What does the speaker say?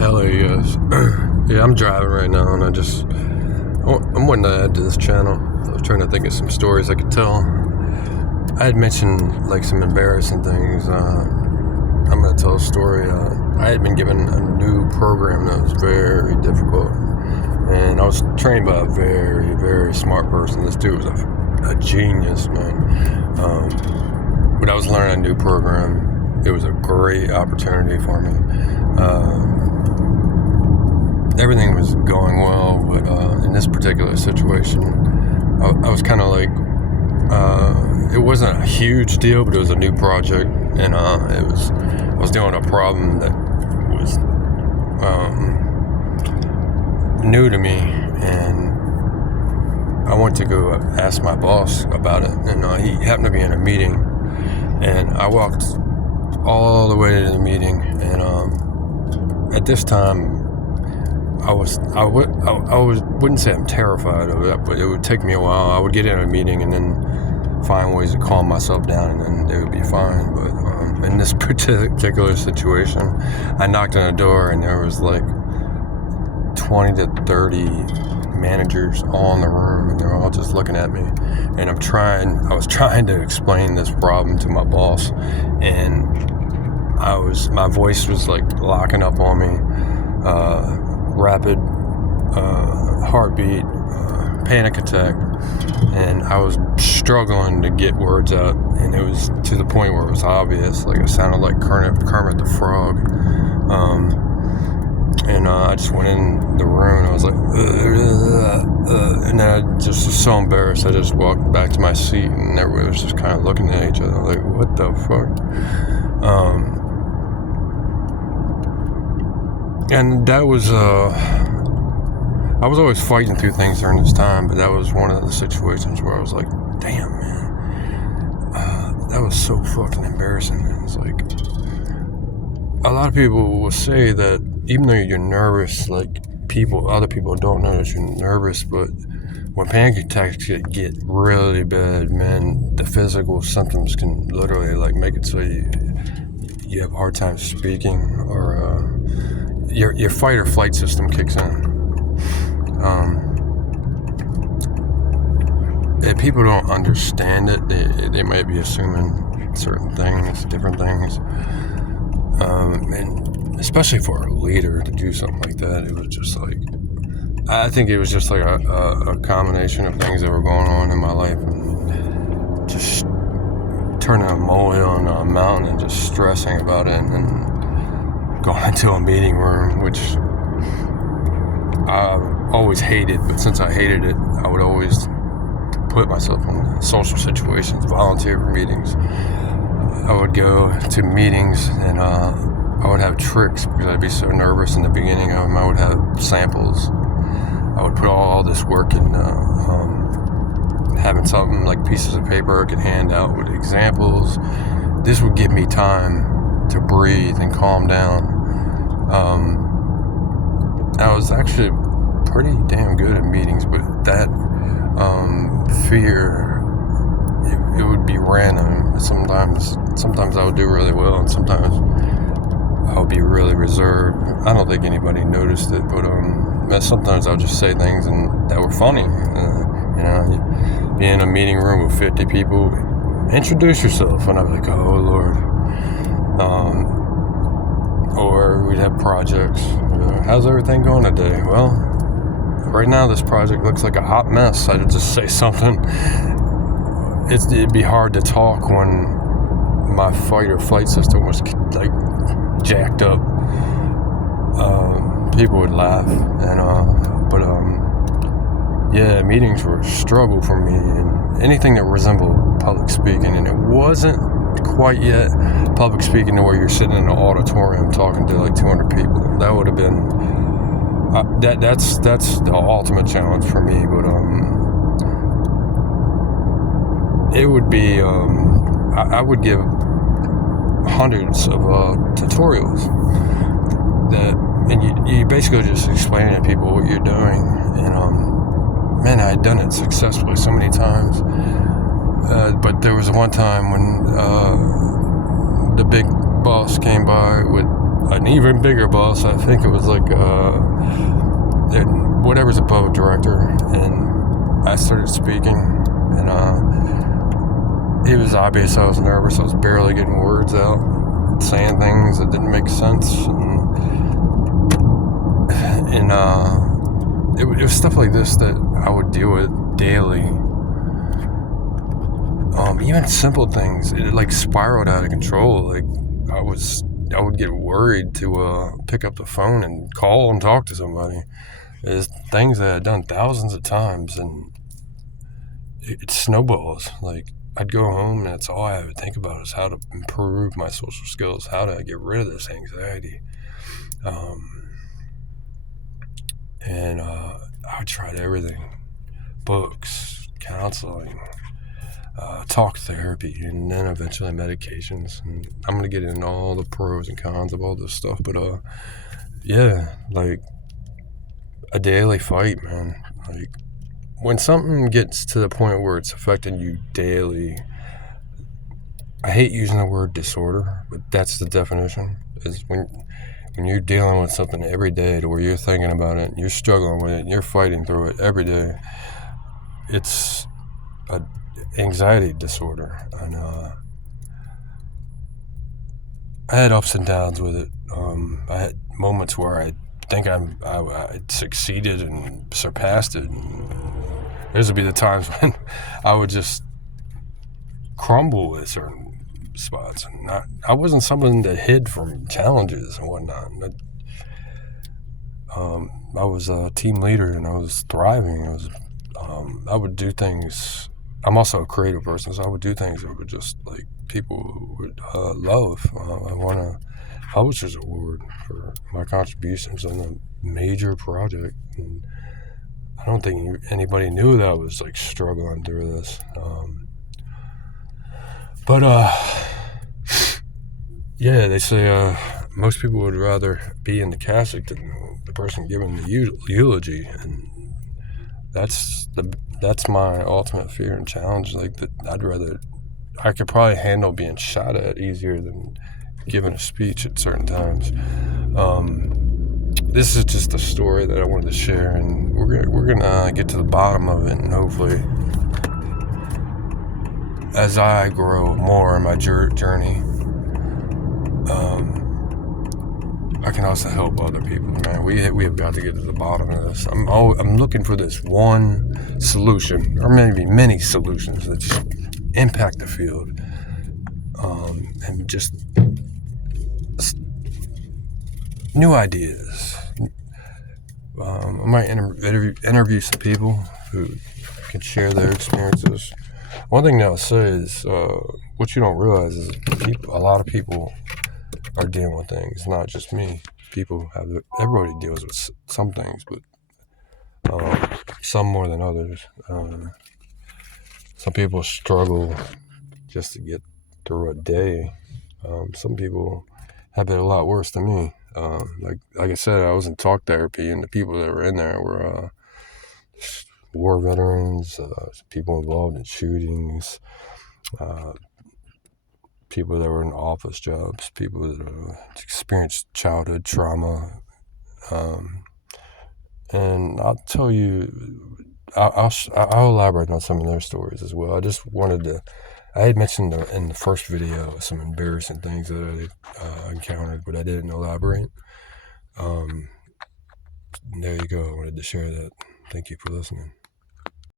Hell yes. Yeah, I'm driving right now, and I'm wanting to add to this channel. I was trying to think of some stories I could tell. I had mentioned like some embarrassing things. I'm going to tell a story. I had been given a new program that was very difficult, and I was trained by a very, very smart person. This dude was a genius, man. But I was learning a new program. It was a great opportunity for me. Everything was going well, but in this particular situation, I was kind of like, it wasn't a huge deal, but it was a new project, and I was dealing with a problem that was new to me, and I went to go ask my boss about it, and he happened to be in a meeting, and I walked all the way to the meeting, and at this time I wouldn't say I'm terrified of it, but it would take me a while. I would get in a meeting and then find ways to calm myself down, and then it would be fine. But in this particular situation, I knocked on the door, and there was like 20 to 30 managers all in the room, and they're all just looking at me, and I was trying to explain this problem to my boss, and my voice was like locking up on me, rapid heartbeat, panic attack, and I was struggling to get words out, and it was to the point where it was obvious, like I sounded like Kermit the Frog. And I just went in the room, and I was like, and then I just was so embarrassed. I just walked back to my seat, and everybody was just kind of looking at each other like, what the fuck? And that was, I was always fighting through things during this time, but that was one of the situations where I was like, damn, man, that was so fucking embarrassing. And it's like, a lot of people will say that even though you're nervous, like other people don't know that you're nervous, but when panic attacks get really bad, man, the physical symptoms can literally like make it so you have a hard time speaking, or your fight or flight system kicks in. If people don't understand it, they might be assuming certain things, different things, and especially for a leader to do something like that, it was just like, I think it was just like a combination of things that were going on in my life, and just turning a molehill into a mountain and just stressing about it, and then going into a meeting room, which I always hated, but since I hated it, I would always put myself in social situations, volunteer for meetings. I would go to meetings, and I would have tricks because I'd be so nervous in the beginning of them. I would have samples. I would put all this work in having something like pieces of paper I could hand out with examples. This would give me time to breathe and calm down. I was actually pretty damn good at meetings, but that fear, it would be random. Sometimes I would do really well, and sometimes I would be really reserved. I don't think anybody noticed it, but sometimes I would just say things that were funny. You'd be in a meeting room with 50 people, introduce yourself, and I'd be like, oh Lord. Or we'd have projects. How's everything going today? Well, right now this project looks like a hot mess. I'd just say something. It'd be hard to talk when my fight or flight system was like jacked up. People would laugh, and yeah, meetings were a struggle for me, and anything that resembled public speaking, and it wasn't quite yet public speaking to where you're sitting in an auditorium talking to like 200 people. That would have been that's the ultimate challenge for me, but it would be I would give hundreds of tutorials and you basically just explain to people what you're doing, and man, I had done it successfully so many times, but there was one time when the big boss came by with an even bigger boss. I think it was like whatever's above director, and I started speaking, and it was obvious I was nervous. I was barely getting words out, saying things that didn't make sense, and it was stuff like this that I would deal with daily. Even simple things, it like spiraled out of control. Like I would get worried to pick up the phone and call and talk to somebody. It's things that I'd done thousands of times, and it snowballs. Like I'd go home, and that's all I would think about is how to improve my social skills, how to get rid of this anxiety. And I tried everything: books, counseling, talk therapy, and then eventually medications. And I'm gonna get into all the pros and cons of all this stuff, but yeah, like a daily fight, man. Like when something gets to the point where it's affecting you daily, I hate using the word disorder, but that's the definition. Is when you're dealing with something every day to where you're thinking about it, and you're struggling with it, and you're fighting through it every day. It's an anxiety disorder, and I had ups and downs with it. I had moments where I think I succeeded and surpassed it. And those would be the times when I would just crumble at certain spots. And I wasn't someone that hid from challenges and whatnot. I was a team leader, and I was thriving. I would do things. I'm also a creative person, so I would do things that would just like people would love. I won a Publishers Award for my contributions on a major project, and I don't think anybody knew that I was like struggling through this. But yeah, they say most people would rather be in the casket than the person giving the eulogy, and that's my ultimate fear and challenge. Like that, I could probably handle being shot at easier than giving a speech at certain times. This is just a story that I wanted to share, and we're gonna get to the bottom of it, and hopefully, as I grow more in my journey, I can also help other people. Man, we have got to get to the bottom of this. I'm looking for this one solution, or maybe many solutions that just impact the field, and just new ideas. I might interview some people who can share their experiences. One thing that I'll say is what you don't realize is a lot of people are dealing with things, not just me. Everybody deals with some things, but some more than others. Some people struggle just to get through a day. Some people have it a lot worse than me. Like I said, I was in talk therapy, and the people that were in there were war veterans, people involved in shootings, people that were in office jobs, people that experienced childhood trauma. And I'll tell you, I'll elaborate on some of their stories as well. I just wanted to, I had mentioned in the first video some embarrassing things that I encountered, but I didn't elaborate. There you go. I wanted to share that. Thank you for listening.